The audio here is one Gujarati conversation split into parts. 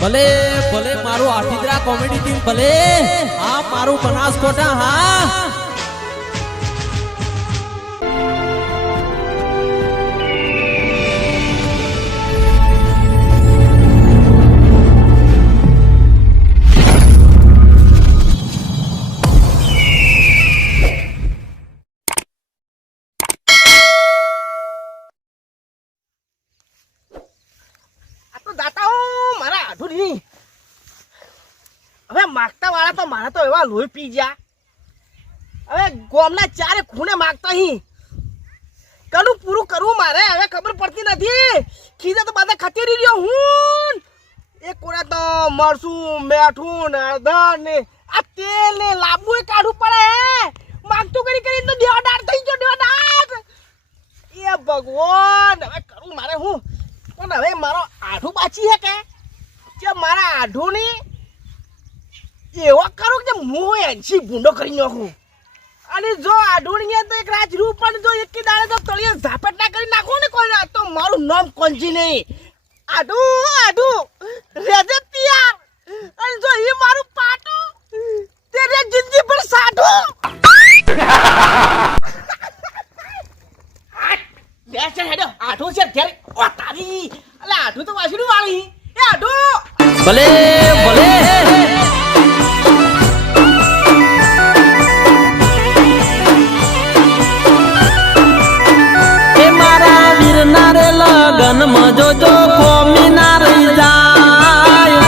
ભલે ભલે મારું આઠીદરા કોમેડી ટીમ ભલે આ મારું બનાસકોટા હા હવે માગતા વાળા તો મારા તો એવા લોહી પી ગયા. હવે ગોમના ચારે ખૂણે માગતા હી કનું પૂરું કરવું મારે હવે ખબર પડતી નથી. ખીજે તો બધા ખતેરી રહ્યો હું. એક કોરા તો મરસું મેઠું ને હળદર ને આ તેલ ને લાંબુ એ કાઢવું પડે. માગતું કરી કરી તો દેવાદાર થઈ ગયો દેવાદાર. એ ભગવાન હવે કરવું મારે હું. પણ હવે મારો આઢું બાચી હે કે મારા આઢું ની એવો કરું કે હું એનસી ભૂંડો કરી નાખું. અને જો આઢુણીએ તો એક રાજરૂપ પણ જો એક દાડે તો તળિયે ઝાપટ ના કરી નાખો ને કોઈ તો મારું નામ કોંજી નહીં. આઢું આઢું રેજે તિયાર. અને જો એ મારું પાટું તે રે જિંદગી પર સાઢું. બેસ હેડો આઢું છે ઘેર ઓ તારી. અલે આઢું તો વાસુડી વાળી એ આઢું ભલે ભલે લગન મજો જો કોમી ના રહી જાય.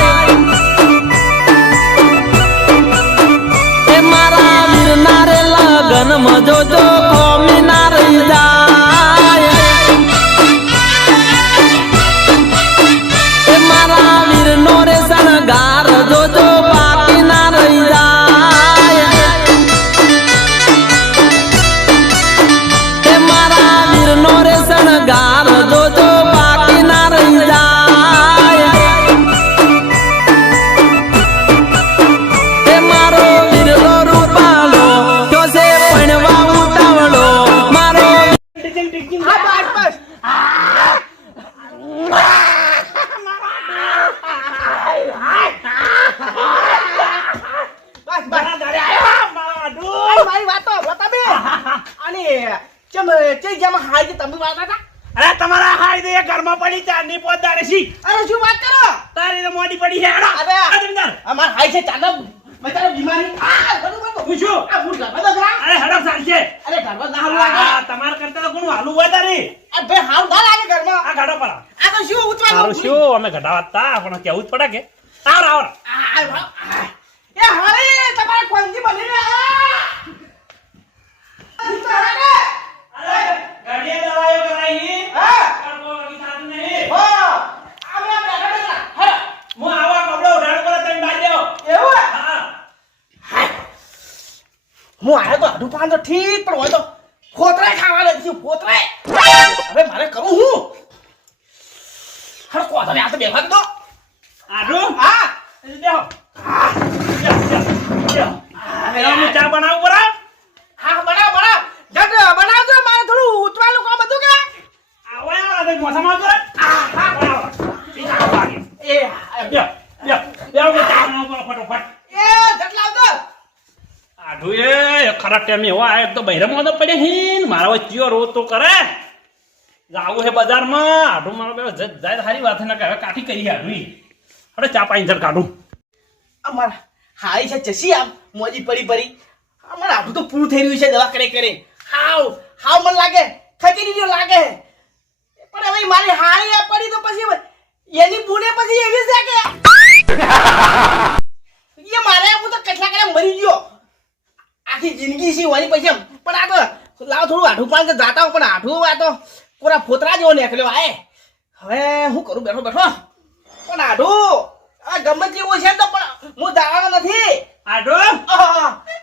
એ મારા વીરના રે લગન મજો જો કોમી ના રહી જાય. એ મારા વીરનો રે શણગાર જોજો બાકી ના રહી જાય. એ મારા વીરનો રે શણગાર જોજો બાકી ના રહી જાય. એ મારો વીરનો રૂપાળો જો છે પણવા ઉતાવળો મારો. અરે તમારા હાઈ દે ઘરમાં પડી ચાંદની પોદારે છી. અરે શું વાત કરો તારી તો મોડી પડી છે. અરે અમાર હાઈ છે ચાંદા મતારો બીમારી આ બધું પૂછો આ ફૂટ લાગા તો અરે હડક ચાલશે. અરે ઘરમાં ના હાલ લાગે તમાર કરતા તો કોણ હાલું હોય તારી. આ બે હાલ ના લાગે ઘરમાં આ ગાડો પર આ તો શું ઉતવાનું શું અમે ઘટાવાતા પણ કેવું જ પડે કે આવ આવ એ હારે તમારે કોંજી બની રે. ગાડીએ દવાયો કરાઈ હા કરતો લગી થાતું નહીં હો આમે બેઠા હા હું આવા કપડો ઉડાડ પર તઈ બાઈ દેવો એવું હા હું આયો તો આડું પાન તો ઠીક પણ હોય તો ખોતરાય ખાવા નથી ખોતરાય. હવે મારે કરું હું હર કોદરે આ તો બેઠા દો આડું હા દેવો હા હું ચા બનાવું પર હા બનાવ બનાવ જટ બનાવજો મારે થોડું ઉતવાનું કામ હતું કે આવા આ મોસામાં તો હા બનાવ સીધા વાગે એ લ્યો લ્યો ચા બનાવ ફટાફટ એ જટ લાવજો આઢું એ ખરા ટાઈમ એવો આ એક તો બહેરામાં તો પડે હીન મારા વચ્ચે રોજ તો કરે જાવું હે બજારમાં આઢું મારો બે જાય સારી વાત ના કે કાઠી કરી આઢું હવે ચા પાણી જટ કાઢું. અમાર હાઈ છે જસી આમ મોજી પડી પડી અમાર આઢું તો પૂરું થઈ રહ્યું છે દવા કરે કરે. હાવ મન લાગે ખચી રહ્યો લાગે પણ હવે મારી હાઈ પડી તો પછી એની બુને પછી એવી છે કે એ મારે હું તો કેટલા કરે મરી ગયો આખી જિંદગી છે વળી પછી પણ આ તો લાવ થોડું આઢું પાણી જાતા પણ આઢું આ તો પૂરા ફોતરા જેવો નીકળ્યો આય. હવે હું કરું બેઠો બેઠો પણ આઢું આ ગમે જેવું છે તો પણ હું દાવાનો નથી. આઢો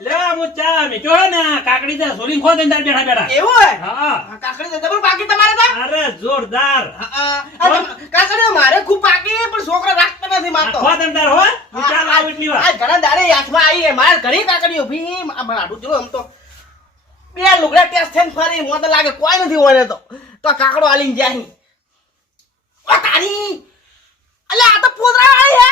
લે હું ચા મેચો ને કાકડી દે સોલી ખો દે બેઠા બેઠા એવું હે હા કાકડી દે જબર બાકી તમારે તો અરે જોરદાર કાકડી મારે ખૂબ બાકી પણ છોકરા રાખતા નથી મારતો ખો દે હો હું ચા લાવ એટલી વાર આ ઘણા દાડે હાથમાં આવી માર ઘણી કાકડી ઉભી મારું જો આમ તો બે લુગડા ટેસ્ટ થઈને ફરી મને લાગે કોઈ નથી હોય તો કાકડો આલીને જાય ઓ તારી અલે આ તો પોદરા વાળી હે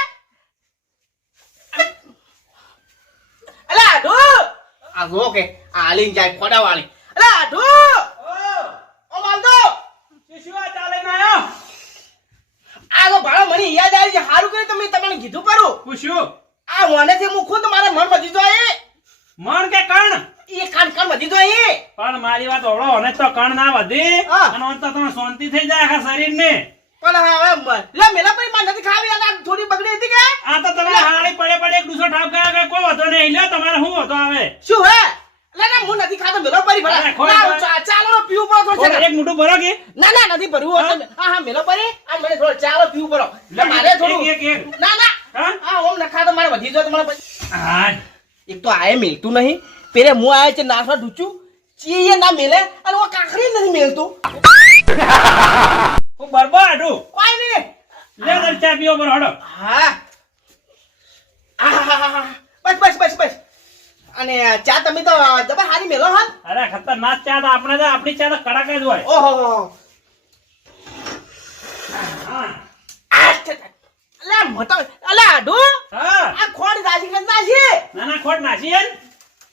આ જો કે આલીન જાય ખોડા વાળી અરે આઢુ ઓ માલતો શું આ ચાલે ના આયો આ તો ભાડો મને યાદ આવી છે સારું કર્યું તમે તમને કીધું કરું પૂછ્યું આ વાનેથી હું ખુદ મારા મન વધી જાય મણ કે કણ એ કાન કાન વધી જાય પણ મારી વાત ઓળો અને તો કણ ના વધી હા. અને ઓન તો તમે શાંતિ થઈ જાય આખા શરીરને પણ હવે લે મેલા પરી માં નથી ખાવી આ થોડી બગડી હતી કે આ તો તમે હાળી પડે પડે એક દૂસરો ઠાપ ગયા કે કોઈ હતો નહીં લ્યો તમારે શું હતો આવે શું હે લે ના હું નથી ખાતો મેલો પરી ભલા અરે, ખોય, ના, ખોય. ચાલો પીવું પડો થોડું છે એક મોટું ભરો કે ના ના નથી ભરવું હા? હા હા મેલો પરી આ મને થોડો ચાલો પીવું પડો એટલે મારે થોડું એક. ના ના હા? આ ઓમ નખા તો મારે વધી જાય તમારે પછી હા એક તો આયે મિલતું નહીં પેલે હું આયા છે નાસવા ઢૂચું ચીએ ના મેલે અને હું કાકડી નથી મેલતું હું બરબો આડું કોઈ નહીં લે તાર ચા પીવો પર હડો હા આહાહાહા. બસ બસ બસ બસ અને ચા તમે તો જબર હારી મેલો હા અરે ખતરનાક ચા તો આપણે તો આપણી ચા તો કડક જ હોય ઓહો હા અલે મોટો અલે આડુ હા આ ખોડ રાજી કરતા છે ના ના ખોટ નાસી હે ને?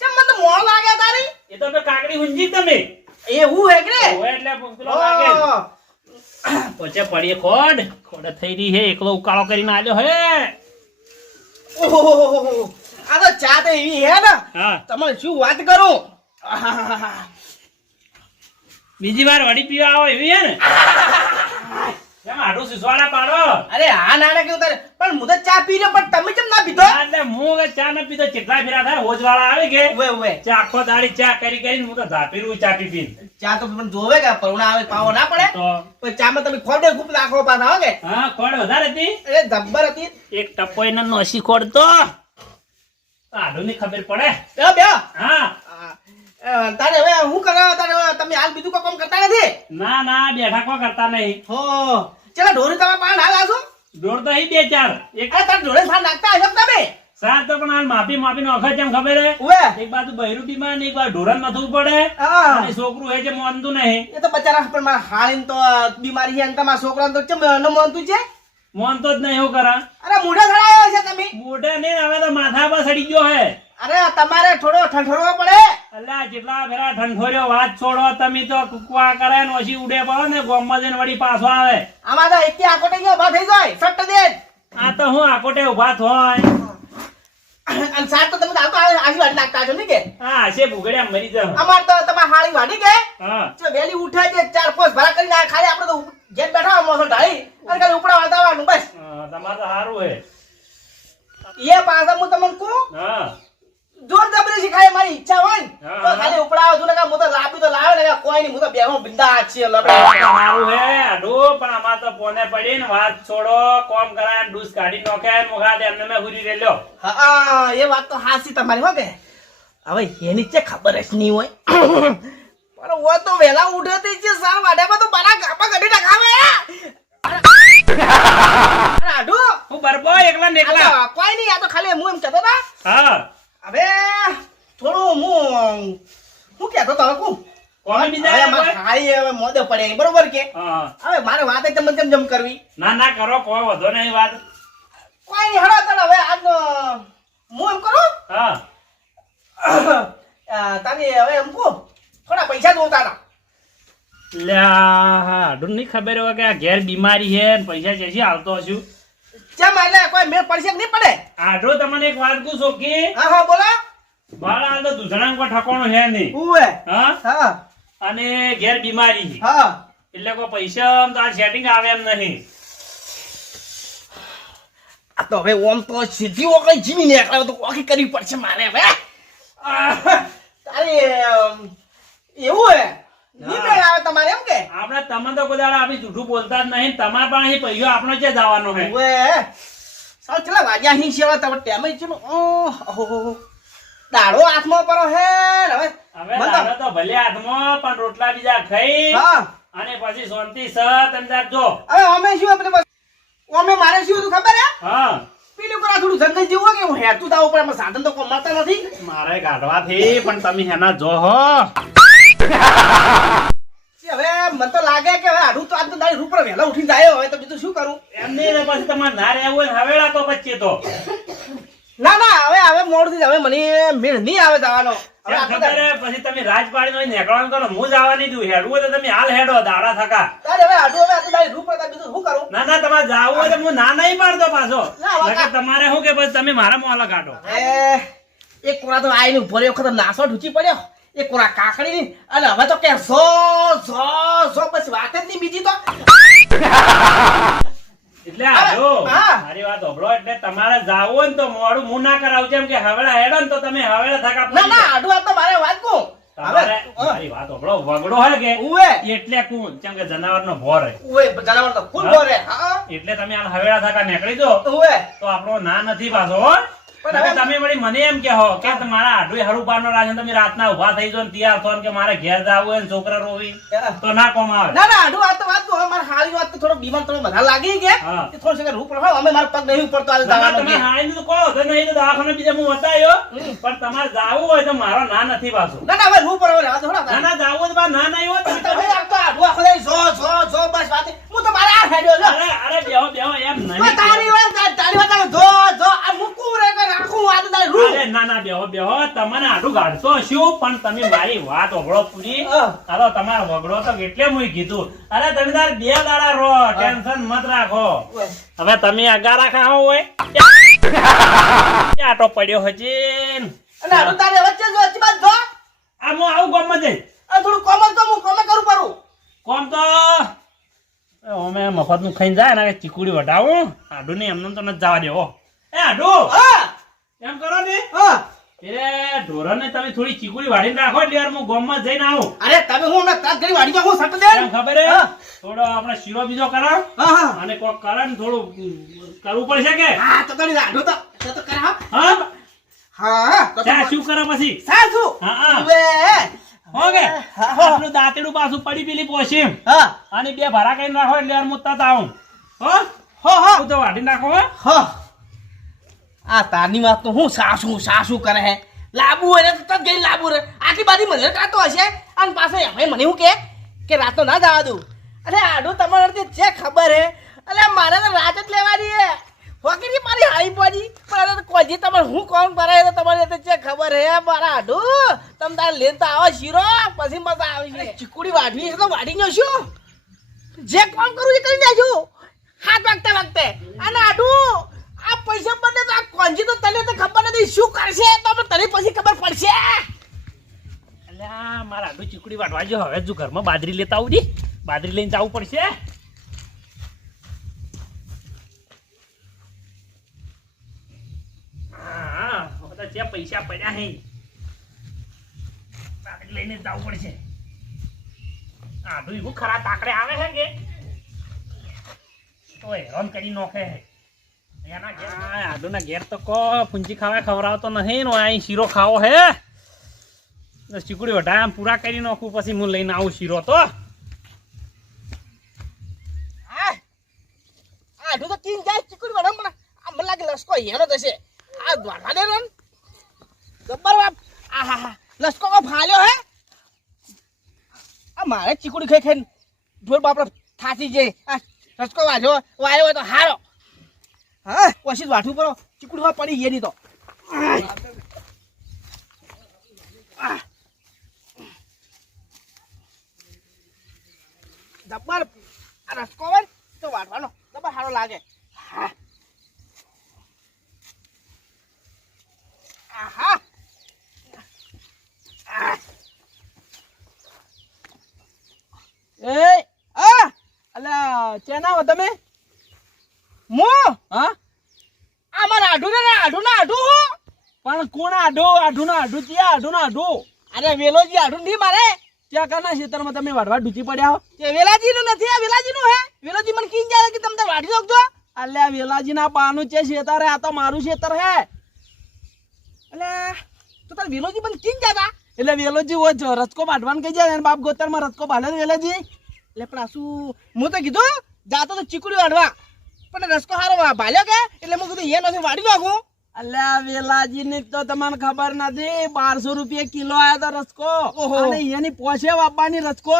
ચમ મને તો મોળ લાગે તારી એ તો કાકડી ઊંજી તમે એવું હે કે ઓય એટલે પેલો લાગે ઓહ. પોચે પડીએ ખોડ ખોડ થઈ રહી હે એકલો ઉકાળો કરીને આલ્યો હે ઓહોહોહો. આ તો ચા તો એવી હે ને હા તમારે શું વાત કરું આહાહાહા. બીજી વાર વડી પીવા આવો એવી હે ને એમ આડું સિસવાડા પાડો અરે હા નાના કેવું તારે પણ હું તો ચા પી રહ્યો પણ તમે કેમ ના પીધો હા, એટલે હું કે ચા ન પીતો કેટલા ફેરા થાય હોજવાળા આવે કે ઉવે ઉવે ચા આખો દાડી ચા કરી કરીને હું તો ધાપીરું ચા પી પીને ચા તો પણ જોવે કે પરુણા આવે પાવો ના પડે તો પણ ચામાં તમે ખોડે ખૂબ નાખો પાછા હો કે હા ખોડ વધારે હતી અરે જબ્બર હતી એક ટપ્પો એને નોસી ખોડ તો આડું ની ખબર પડે બેહો બેહો હા તારે હવે શું કરો તારે હવે તમે હાલ બીજું કોઈ કામ કરતા નથી ના ના બેઠા કો કરતા નહીં હો ચલો ઢોરી તમે પાન હાલ આસો દોડ તો અહીં બે ચાર એક અરે તારે ઢોરે સાર નાખતા હશો કે તમે સાત તો પણ હાલ માપી માપી નો અખર કેમ ખબર હે ઉવે એક બાજુ બૈરું બીમાર ને એક બાજુ ઢોરણ મથવું પડે હા અને છોકરું હે જે માનતું નહીં એ તો બચારા પણ મારા હાળીને તો બીમારી છે અને તમારા છોકરાને તો ચમ ન માનતું છે માનતો જ નહીં એવું કરા અરે મોઢા ધડાયો છે તમે મોઢે નહીં હવે તો માથા પર સડી ગયો હે અરે તમારે થોડો ઠંઠરવો પડે અલ્યા જેટલા ફેરા ઠંઠોર્યો વાત છોડો તમે તો કુકવા કરે ને ઓછી ઉડે પડો ને ગોમમાં જઈને વળી પાછો આવે આમાં તો એકે આકોટે ગયો ઉભા થઈ જાય સટ્ટ દે આ તો હું આકોટે ઉભા થોય અને સાત તો તમે આખો આજી વાડી નાખતા છો ને કે હા હશે ભૂગડ્યા મરી જાવ અમાર તો તમારે હાળી વાડી કે હા જો વેલી ઉઠે છે 4-5 ભરા કરીને આ ખાલી આપણે તો જેટ બેઠા મોસો ઢાળી અને ખાલી ઉપડા વાળતા આવવાનું બસ તમારે તો સારું હે એ પાછા હું તમને કહું હા જોર જબરી શીખાય મારી ઈચ્છા હોય ને હા, તો હા. ખાલી ઉપડાવો છું ને કાં હું તો લાપી તો લાવે ને કાં કોઈ નહીં હું તો બેહો બિંદાસ છીએ લબડે સારું હે આડું પણ આમાં તો પોને પડી ને વાત છોડો કોમ કરાય ને ડૂસ કાઢી નોખે ને મુખા દે એમને મેં હુરી રેલ્યો હા એ વાત તો હાસી તમારી હો કે હવે એની છે ખબર જ નહીં હોય પણ વો તો વેલા ઉઠે તે છે સાર વાડેમાં તો બારા ગાપા કાઢી નાખાવે અરે આડુ હું બરબો એકલા ને એકલા આ તો કોઈ નહીં આ તો ખાલી હું એમ કહેતો હતા હા હવે થોડું હું કહેતો તો હવે કહું કોણ બીજા હવે મારે ખાઈ હવે મોદે પડે બરોબર કે હા હવે મારે વાત જમ જમ કરવી ના ના કરો કોઈ વધો નહીં વાત કોઈ નહીં હડો ચાલો હવે આજનો હું એમ કરું હા તારી હવે એમ કહું થોડા પૈસા જોતા હતા લ્યા નહીં ખબર હોય કે આ ઘેર બીમારી છે ને પૈસા ચેસી આવતો હશું ચમ એટલે કોઈ મેળ પડશે કે નહીં પડે આઢો તમને એક વાત કહું છું કે હા હા બોલો બાળા હાલ તો દૂધણા કોઈ ઠકાણું છે નહીં ઉવે હા હા અને ઘેર બીમારી છે. હા એટલે કોઈ પૈસા આમ તો આ સેટિંગ આવે એમ નહીં આ તો હવે ઓમ તો સીધી ઓકળી જીવી ને એટલે તો ઓકી કરવી પડશે મારે હવે તારી એવું હે નહીં મેળ આવે તમારે એમ કે આપણે તમે તો કોઈ દાડા આપી જૂઠું બોલતા જ નહીં તમારા પાસે અહીં પૈસો આપણો છે જવાનો છે ઉવે સાવ ચલા વાગ્યા અહીં સેવા તમે ટેમે ચલો ઓહો દાડો હાથમાં પડો હે ને હવે હવે મને તો- દાડો તો ભલે હાથમાં પણ રોટલા બીજા ખાઈ હા અને પછી શાંતિ સત અંદર જો હવે અમે શું આપણે બસ અમે મારે શું હતું ખબર હે હા પેલું કરા થોડું જંગલ જેવું હોય કે હું હેતું દાવ ઉપર એમાં સાધન તો કોઈ મળતા નથી મારે કાઢવાથી પણ તમે એના જો હો હવે મને તો લાગે કે હવે આડું તો આજનો દાડી રૂપર વહેલા ઉઠીને જાય હવે તો બીજું શું કરું એમ નહીં ને પછી તમારે ના રહેવું હોય ને હવેળા તો પછી તો ના ના હવે મોડું થઈ જાય. હવે મને મેળ નહીં આવે જવાનો. હવે એમ આટલું ખબર હે, પછી તમે રાજપાડીનો અહીં નીકળવાનું કરો, હું જવા નહીં દઉં. હેડવું હોય તો તમે હાલ હેડો, દાડા થકા. તારે હવે આટલું હવે આટલું તારી રૂપ હતા બીજું શું કરું? ના ના, તમારે જાવું હોય તો હું ના નહીં પાડતો પાછો. ના, વાકા. નકર તમારે શું કે પછી તમે મારા મોલા કાઢો. એક કોરા તો આઈને ઉભો રહ્યો, વખત નાસો ઢૂચી પડ્યો. એક કોરા કાકડી ની અને હવે તો કે ઝો બસ વાત જ નહીં બીજી તો. એટલે આજો હા. મારી વાત સાંભળો. એટલે તમારે જાવું હોય ને તો મોડું હું ના કરાવું. જેમ કે હવેળા હેડો ને તો તમે હવેળા થકા ના ના આડું વાત તો મારે વાત કહું. તમારે મારી વાત સાંભળો. વગડો હોય કે ઉવે એટલે કું જેમ કે જનાવરનો ભોર હોય. ઉવે જનાવર તો ફૂલ હા. બોરે. હા એટલે તમે હાલ હવેળા થકા નીકળી દો ઉવે તો આપણો ના નથી પાછો હો. પણ હવે- તમે વળી મને એમ કહો કે મારા આડું હરું પારનો રાજન તમે રાતના ઉભા થઈ જાઓ ને તૈયાર થો ને કે મારે ઘેર જાવું હોય ને છોકરા રોવી તો ના કોમ આવે. ના ના આડું વાત તો વાત કહું. હવે મારે હારી વાત તો થોડો બીમાર થોડો વધારે લાગી કે હા. થોડું છે રૂપ રહો. અમે મારા પગ નહીં ઉપર તો આજે ના, ના, જવાનું તમે કે. હારીને તો કહો તો નહીં તો દવાખાને બીજા હું બતાવ્યો. પણ તમારે જાવું હોય તો મારો ના નથી પાછો. ના ના હવે રૂપ રહો રહેવા દો. ના ના જાવું હોય તો બા ના નહીં હોય તો તમે આ તો આડું આખો દાડી ઝો બસ વાત. હું તો મારા આ હેડ્યો છો. અરે બેહો બેહો એમ નહીં. તારી વાત આ મૂકું રે કે રાખું આ તો તારી રૂપ. અરે ના ના બેહો તમને આડું ગાડતો હશું પણ તમે મારી વાત ઓગળો પૂરી. હા. હાલો તમારો વગડો તો એટલે મું કીધું. અરે તમે તાર 2 દાડા રહો, ટેન્શન મત રાખો. હવે તમે આગા રાખા હોય આટો પડ્યો હજી. અને આડું તારી વચ્ચે જો વચ્ચે બાદ જો. આ હું આવું ગામમાં જઈ આ થોડું કોમલ તો હું કોમે કરું પારું. કોમ તો અમે મફત નું ખાઈને જાય ને ચીકુડી વટાવું. આડું ને એમને તો નથી જવા દેવો. એ આડું હા એમ કરો ને હા. એ ઢોરને તમે થોડી ચીકુડી વાળીને રાખો એટલે યાર હું ગામમાં જઈને આવું. અરે તમે હું હમણાં તાત ઘડી વાડીમાં હું સટ દે. કેમ ખબર હે હા. થોડો આપણે શીરો બીજો કરાવ હા હા. અને કોક કરે ને થોડું કરવું પડશે કે હા તો તારી આડું તો કરે હા. હા હા તો ત્યાં શું કરો પછી સાસુ. હા હા બે હો કે હા, હા. આપણું દાંતેડું પાછું પડી પેલી પોસીમ હા અને 2 ભારા કરીને રાખો એટલે યાર મુત્તા આવું હો હો હો હું તો વાઢીને રાખો હો. હો. આ તારની વાત તો હું સાસુ કરે હે. લાબુ હોય ને તો તત ગઈ લાબુ રે. આટલી બધી મને કાતો હશે અને પાછો હવે મને હું કે રાતો ના જવા દઉં. અરે આડું તમારે જે ખબર હે. અરે મારે તો રાત જ લેવાની હે. હોકી મારી હાઈ પડી પણ અરે કોઈ તમારે હું કોણ કરે તો તમારે તો જે ખબર હે મારા આડું તમે તારે લેન તો આવો શીરો પછી મજા આવી છે. ચીકુડી વાઢવી છે તો વાઢી ગયો છું. જે કામ કરું એ કરી નાખજો હાથ વાગતે અને આડું આ પૈસા બને તો આ કોંજી તો તને તો ખબર નથી શું કરશે તો તને પછી ખબર પડશે. અલ્યા મારા આડું ચીકુડી વાટવા જો હવે જો ઘરમાં બાજરી લેતા આવું દી. બાજરી લઈને જવું પડશે. હા બધા જે પૈસા પડ્યા હે બાજરી લઈને જવું પડશે. આડું એવું ખરા તાકડે આવે છે કે તો હેરાન કરી નોખે. એના ઘેર આડુના ઘેર તો કો પૂંજી ખાવા ખવડાવતો નહીં ને અહીં શીરો ખાવો હે. ચીકુડી વઢા પૂરા કરી નાખું પછી હું લઈને આવું શીરો તો. આડું તો તીન જાય ચીકુડી વાળા પણ આ મને લાગે લસકો હેરો થશે. આ દ્વારકા દે રન જબર બાપ. આ હા હા લસકો કો ફાલ્યો હે. આ મારે ચીકુડી ખાઈ ઢોર બાપડા થાસી જાય. આ લસકો વાયો હોય તો હારો. હા પછી વાઠું પડો ચીકુડી માં પડી ગઈ ની તો. જબર આ રસકો હોય તો વાટવાનો જબર સારો લાગે. હા આહા એ આ અલા ચેના હો તમે મો હા આમાં આઢું ને આઢું ના આઢું પણ કોણ આઢું ના આઢું ત્યાં આઢું અરે વેલોજી આઢું નહીં મારે. ત્યાં કના ખેતરમાં તમે વાઢવા ડૂચી પડ્યા હો. તે વેલાજી નું નથી આ વેલાજી નું હે. વેલાજી મને કીન જાય કે તમે તો વાઢી દો. અલ્યા વેલાજી ના પાનું છે ખેતર હે. આ તો મારું ખેતર હે. એટલે તો તાર વેલોજી મને કીન જતા એટલે વેલોજી હોય રસકો બાંધવાનું કઈ જાય બાપ ગોતરમાં રસકો બાંધે વેલાજી. એટલે પણ આ શું હું તો કીધું જાતો તો ચીકુડી વાઢવા પણ રસકો હારો ભાલ્યો કે એટલે હું કીધું એ નથી વાઢી નાખું. અલ્યા વેલાજી ની તો તમને ખબર નથી 1200 રૂપિયા કિલો આયા તો રસકો. ઓહો. અને એની પોછે વાપવાની રસકો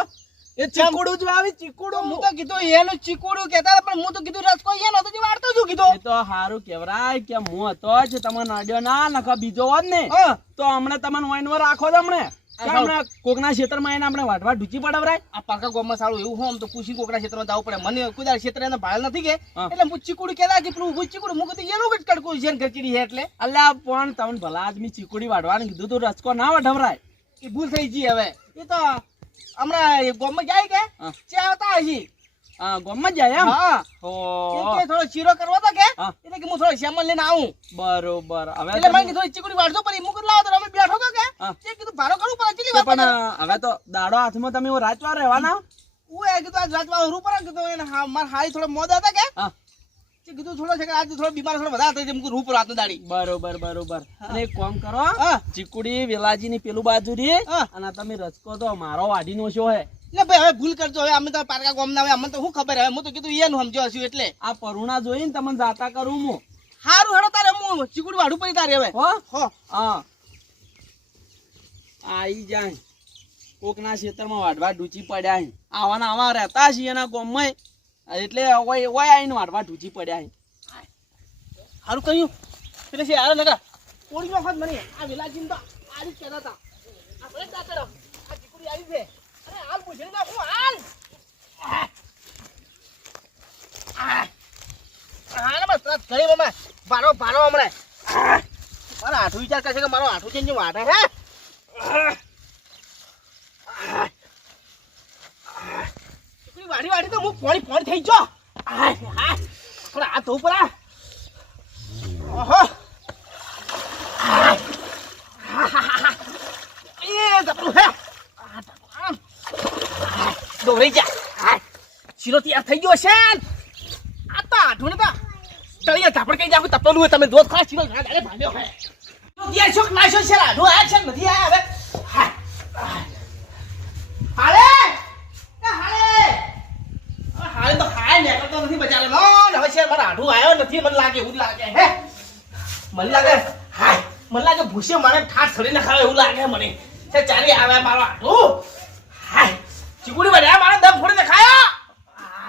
એ ચીકુડું જ વાવી તો ચીકુડું. હું તો કીધું એનું ચીકુડું કહેતા હતા, પણ હું તો કીધું રસકો એનો તો જે વાળતો છું એ કીધું. તો હારું કેવરાય કે હું હતો જ તમને નડ્યો ના નખા બીજો હોત ને હા. તો હમણાં તમને વાઈનવાર રાખો તો હમણે કે હમણાં કોકના ક્ષેત્રમાં એને આપણે વાટવા ઢૂચી પડાવરાય. આ પાકા ગામમાં સારું એવું હોય આમ તો પૂછી કોકના ક્ષેત્રમાં જવું પડે. મને કોઈ દાડો ક્ષેત્ર એને ભાળ નથી કે હા. એટલે હું ચીકુડી કહેતા કે પેલું ઊભું ચીકુડું હું કીધું એનું કઈ કડકું છે ને ગચડી છે એટલે અલ્યા પણ તમને ભલા આદમી ચીકુડી વાટવાનું કીધું તો રસકો ના વઢવરાય. એ ભૂલ થઈ ગઈ હવે. એ તો હમણાં ગામમાં જાય કે હા. ચા આવતા હજી. હા ગામમાં જાય એમ. હા હો કે થોડો ચીરો કરવો તો કે હા. એટલે કે હું થોડો શ્યામલ લઈને આવું. બરોબર. હવે એટલે તમે- મને કીધું ચીકુડી વાળજો પણ મુકત લાવો તો અમે બેઠો તો કે હા. તે કીધું ભાડો કરું પણ ચીલી તો વાત પણ કરો. હવે તો દાડો હાથમાં તમે એવો રાતવાર રહેવાના. હું એ કીધું આજ રાતમાં રૂ પર કીધું એને મારા હાઈ થોડો મોદા હતા કે હા તે કીધું થોડો છે કે આજે થોડો બીમાર થોડો વધારે થઈ જાય રૂ પર રાતનો દાડી. બરોબર બરોબર. અને એક કામ કરો હા. ચીકુડી વેલાજી ની પેલું બાજુ રી હા. અને તમે રસકો તો મારો વાડી નો છો હે. એટલે ભાઈ હવે ભૂલ કરજો હવે અમે તો પારકા ગામના હવે અમને તો શું ખબર હવે હું તો કીધું એનું સમજો હશું એટલે આ પરુણા જોઈને તમને જાતા કરું હું. હારું હેડો તારે હું ચીકુડી વાઢું પડી તારે હવે હો હો હા આઈ જાય કોકના ખેતરમાં વાઢવા ઢૂચી પડ્યા હે. આવાના આવા રહેતા છીએ એના ગામમાં એટલે ઓય ઓય આઈને વાઢવા ઢૂચી પડ્યા હે. હારું કહ્યું એટલે છે હારે લગા કોળી વખત મને આ વિલાજીને તો આ જ કહેતા હતા આપણે જ જાતા રહો આ ચીકુડી આવી છે અરે હાલ પૂછડી નાખું હાલ હા ને બસ તરત ઘરે મામા ભારો ભારો હમણાં મારો હાથું વિચાર કરશે કે મારો હાથું છે વાઢે હે ચીકુડી વાડી વાડી તો હું પોણી પોણી થઈ ગયો થોડા હાથ ધોવું પડે ઓહો એ જપરું હે દોરી જા શીરો તૈયાર થઈ ગયો છે આ તો આઠું ને તો તળિયા ઝાપડ કઈ જાવ તપેલું હોય તમે દોધ ખાસ શીરો ઘણા દાડે ભાગ્યો હે શીરો તૈયાર છો નાશો છે આઠું આ છે નથી આ હવે હાલે હાલે તો હાય ને કરતો નથી બચારો નો હવે છે મારા આઠું આવ્યો નથી મને લાગે એવું લાગે હે મને લાગે હાય મને લાગે ભૂસે મારે ઠાઠ છડીને ખાવે એવું લાગે મને તે ચાલી આવે મારો આટલું હાય ચીકુડી બન્યા મારે દમ ફોડીને ખાયો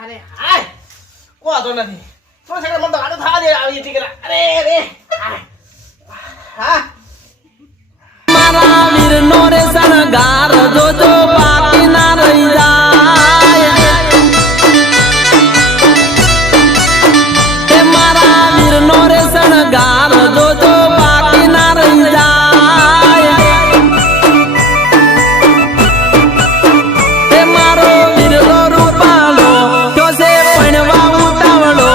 અરે હાય કોતો નથી થોડો સેકન્ડ મને તો આટો થવા દે આવી ટીકરા અરે રે હાય હા મારા વીરનો રે શણગાર જોજો બાકી ના રહી જાય. એ મારા વીરનો રે શણગાર જોજો બાકી ના રહી જાય. એ મારો વીરલો રૂપાળો કયો છે પણવા ઉતાવળો.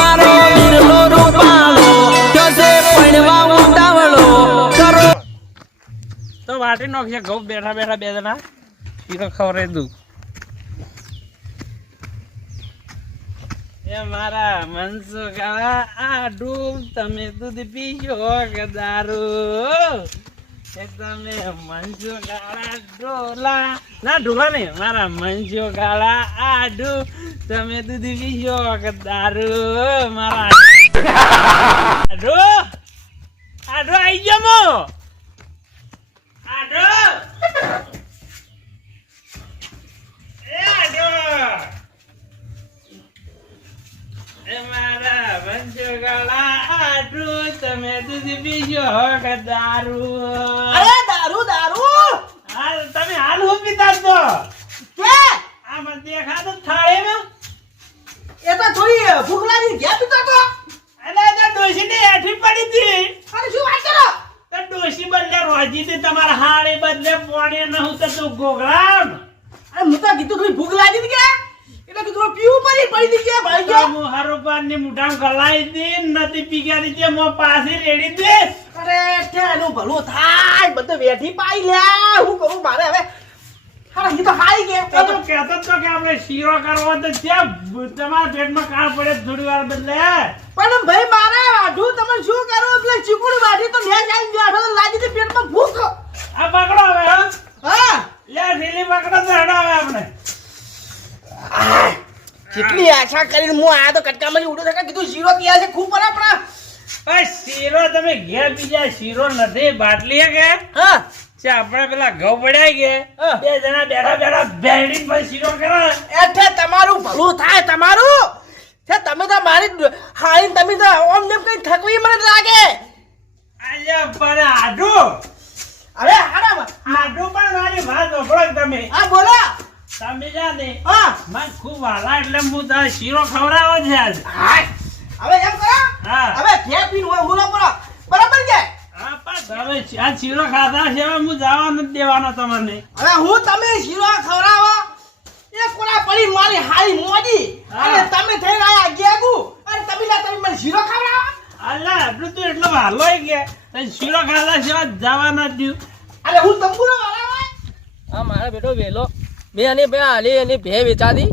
મારો વીરલો રૂપાળો કયો છે પણવા ઉતાવળો. કરો તો વાટી નાખશે ઘઉં બેઠા બેઠા બે જણા ઈ તો ખવરે દઉં એ મારા મનસુખા આડું તમે દૂધ પીશો કે દારૂ એ તમે મનસુખા ડોલા ના ઢોલા નહીં મારા મનસુખા આડું તમે દૂધ પીશો કે દારૂ મારા આડો આડો આઈ ગયો મો આડો એ આડો એ મારા મંજુગળા આડો તમે દૂધ પીશો કે દારૂ અરે દારૂ દારૂ હાલ તમે હાલ હું પીતા છો કે આ મને દેખાતો થાળીમાં એ તો થોડી ભૂખ લાગી ગયા પીતો તો અને તો ડોશીને હેઠી પડી હતી અરે શું વાત કરો તો ડોશી બદલે રોજી થી તમારા હાળી બદલે પોણી નહું તો તું ગોગળામ અરે હું તો કીધું થોડી ભૂખ લાગી હતી કે એટલે કીધું પીવું પડી દી ગયા ભાઈ ગયો હું હરોપાન ની મુઠામ ગલાઈ દી નથી પી ગયા છે મો પાછી રેડી દે અરે ઠેનું ભલું થાય બધું વેઠી પાઈ લ્યા હું કરું મારે હવે અરે એ તો ખાઈ ગયા તો તું કહેતો તો કે આપણે શીરો કરવો તો ત્યાં તમારા પેટમાં કાળ પડે થોડી વાર બદલે પણ ભાઈ મારે આઢું તમે શું કરો એટલે ચીકુડી વાઢી તો લે જાય બેઠો તો લાગી છે પેટમાં ભૂખ આ પકડો હવે હા હા લે ઢીલી પકડો તો હેડો હવે આપણે કેટલી આશા કરીને હું આયા તો કટકામાં ઉડો થકા કીધું શીરો તૈયાર છે ખૂબ પર આપણા ભાઈ શીરો તમે ઘેર બીજા શીરો નથી બાટલી કે હા છે આપણે પેલા ઘઉં પડ્યા ગયા હા. બે જણા બેઠા બેઠા બેડીને પછી શીરો કરે એટલે તમારું ભલું થાય તમારું છે તમે તો મારી હાળી તમે તો ઓમ નેમ કઈ થકવી મને લાગે અલ્યા પણ આડું અરે હાડા આડું પણ મારી વાત સાંભળો તમે આ બોલો તમે જાને હા મને ખૂબ વાલા એટલે હું તારે શીરો ખવડાવો છે આજ હાય. હવે એમ કરો હા હવે ફેર પીન હોય હુરો પડો બરાબર છે હા પણ તમે આ શીરો ખાધા છે હવે હું જવા નથી દેવાનો તમને હવે હું તમે શીરો ખવડાવો એ કોના પડી મારી હાળી મોજી હા. અને તમે થઈ રહ્યા ગેગુ અને તમે ના તમે મને શીરો ખવડાવો અલ્યા આટલું તો એટલો વાલો કે તને શીરો ખાધા છે જવા નથી દ્યું અરે હું તંબુરો વાળા હા મારા બેટો વેલો મેં અને બે હાલી એની ભે વેચાદી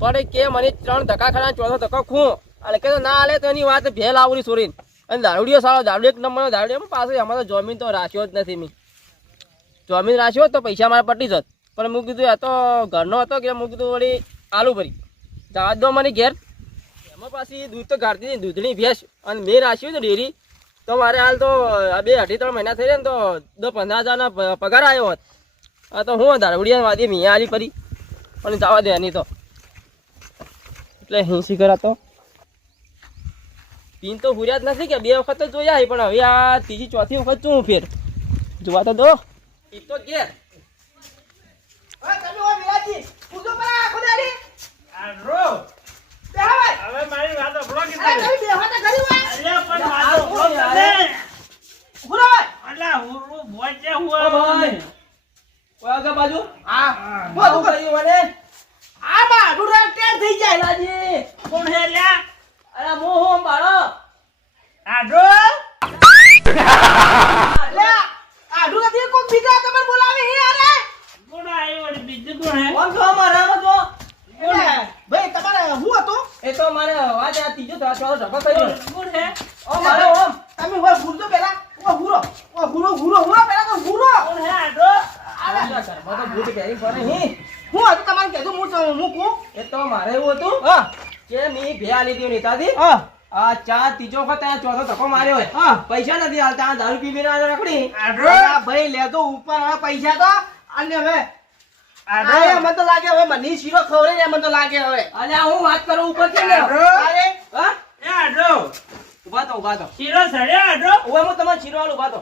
પણ કે મને 3 ધક્કા ખરા 4 ધક્કો ખૂ અને કે ના હાલે તો એની વાત ભે લાવરી છોરીને અને દારૂડિયો સારો દારૂ એક નંબરનો દારૂડિયો પાસે અમારે તો જમીન તો રાખ્યો જ નથી મેં જમીન રાખ્યો તો પૈસા મારા પટી જત પણ હું કીધું આ તો ઘરનો હતો કે હું કીધું વળી આલુ ભરી જવા દો મને ઘેર એમાં પાછી દૂધ તો કાઢતી દૂધની ભેંસ અને મેં રાખ્યું છે ડેરી તો મારે હાલ તો આ 2-2.5 મહિના થઈ રહ્યા ને તો 10-15 હજારના પગાર આવ્યો હોત આ તો હું દારૂડિયા વાદી મિયા આલી પડી પણ જવા દે એની તો એટલે હિંસી કરા તો પીન તો હુર્યા જ નથી કે 2 વખત જ જોયા છે, પણ હવે આ ત્રીજી ચોથી વખત શું ફેર જોવા તો દો ઈ તો ઘેર હવે તમે ઓય વિરાજી પૂછો પર આખો દાડી આડો બે હવે હવે મારી વાત સાંભળો કે અરે તમે તમે બે હોતા કરી હોય અલ્યા પણ વાત સાંભળો તમે હુરો હોય અલ્યા હું બોચે હું ઓ ભાઈ ઓય આગળ બાજુ હા બોલ કર્યું મને આ બા ડુરા ટેન થઈ જાય લાજી કોણ હે લ્યા અરે મો હું બાળો આડો લે આ ડુરા થી કોક બીજા તમે બોલાવે હે અરે કોણ આવ્યો વળી બીજું કોણ હે કોણ છો મારા તો ભાઈ તમારે હું હતો એ તો મારે વાત આ ત્રીજો ચોથો ધક્કો કર્યો કોણ હે ઓ મારે ઓમ તમે હોય ભૂલતો પેલા ઓ હુરો પેલા તો હુરો કોણ હે આડો આલા ઘરમાં તો બૂટ પહેરી ફરે હી હું હતું તમારે કીધું હું કહું એ તો મારે એવું હતું હા કે મી ભે આલી દી નીતાથી હા આ ચા ત્રીજો વખત આ ચોથો ધક્કો માર્યો હોય હા પૈસા નથી હાલતા આ દારૂ પીવીને આ રખડી આડો આ ભાઈ લેતો ઉપર હવે પૈસા તો અને હવે આડો આ મને તો લાગે હવે મને શીરો ખવરે ને મને તો લાગે હવે અલ્યા હું વાત કરું ઉપર કે લે આડો અરે હા એ આડો ઉભા તો શીરો સડ્યો આડો ઓય હું તમાર શીરો આલું ઉભા તો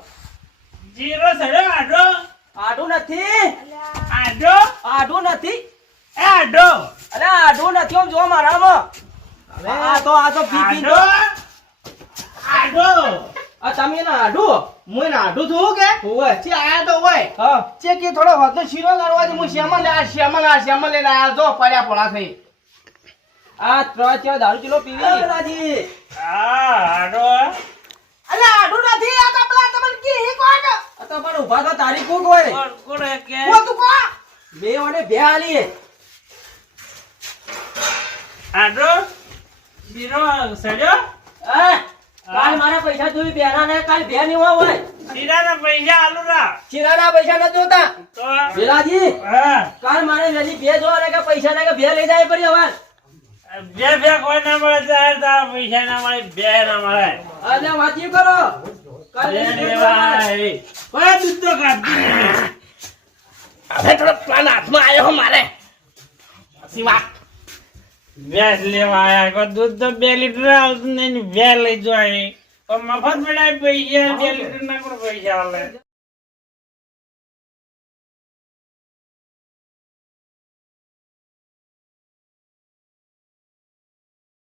શીરો સડ્યો આડો આડું નથી આડો આડું નથી એ આડો અલ્યા આડું નથી આમ જો મારામાં આ તો પી પી આડો આડો આ તમે ના આડું હું નાઢું છું કે ઓય છે આયા તો હોય હા છે કે થોડો વધુ શીરો કરવાથી હું શ્યામલ લઈને આયા જો પડ્યા પોળા થઈ આ 3-4 દારૂ કિલો પીવી રાજી આડો અલે આઢું નથી આ તો પેલા તમને કે હે કોણ આ તો પણ ઉભા તો તારી કોક હોય રે કોણ હે કે હું તું કો બે વડે બે આલી આડો શીરો સડ્યો હા કાલ મારા પૈસા જોઈ બેના ને કાલ બે ની હોય શીરાના પૈસા આલુ રા ચીરાના પૈસા નથી જોતા તો વેલાજી હા કાલ મારે વેલી બે જો અને કે પૈસા ના કે બે લઈ જાય પડી હવે બે કોઈ ના મળે ત્યારે તારા પૈસા ના મળે બે ના મળે અલે વાંચી કરો કાલ બે વેલી લેવા આવી કોઈ દૂધ તો કાઢતી હવે થોડો પ્લાન હાથમાં આવ્યો મારે સિવા ભેંસ લેવા આયા કોઈ દૂધ તો 2 લીટર આવતું નહીં ને બે લઈ જો અહીં મફત મળ્યા પૈસા 2 લીટર ના કોઈ પૈસા આલે